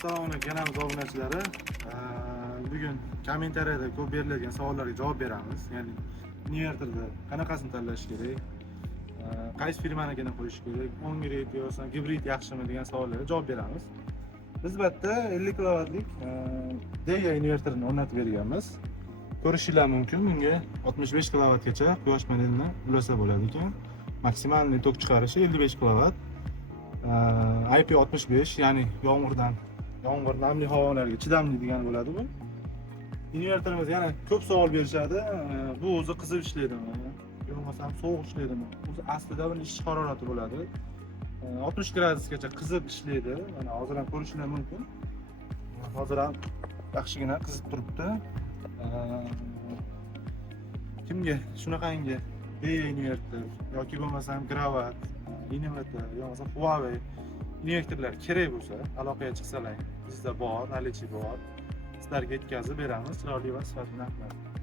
Assalomu alaykum kanalimiz obunachilari. Bugun kommentariyada ko'p beriladigan savollarga javob beramiz. Ya'ni invertorda qanaqasini tanlash kerak? Qaysi firmanikini qo'yish kerak? 10 grid yoki gibrid yaxshimi degan savollarga javob beramiz. Biz bu yerda 50 kilovatlik DEA invertorini o'rnatib berganmiz. Ko'rishinglar mumkin. Bunga 65 kilovatgacha quyosh panelini ulasa bo'ladi ekan. Maksimal tok chiqarishi 55 kilovat. IP65, ya'ni yomg'ir, namli havolarga chidamli degan bo'ladi bu. Invertorimiz yana ko'p savol berishadi. Bu o'zi qizib ishlaydimi? Yo'qmasam sovuq ishlaydimi? O'zi aslida buni ichish harorati bo'ladi. 60 gradusgacha qizib ishlaydi. Mana hozir ham ko'rishinglar mumkin. Hozir ham yaxshigina qizib turibdi. Kimga shunaqangi DEA invertor yoki bo'lmasam Gravat, Innovator yoki Huawei invertorlar kerak bo'lsa, aloqaga chiqsalar, bizda bor, nalichi bor. Sizlarga yetkazib beramiz, chiroyli va sifatli narxlarda.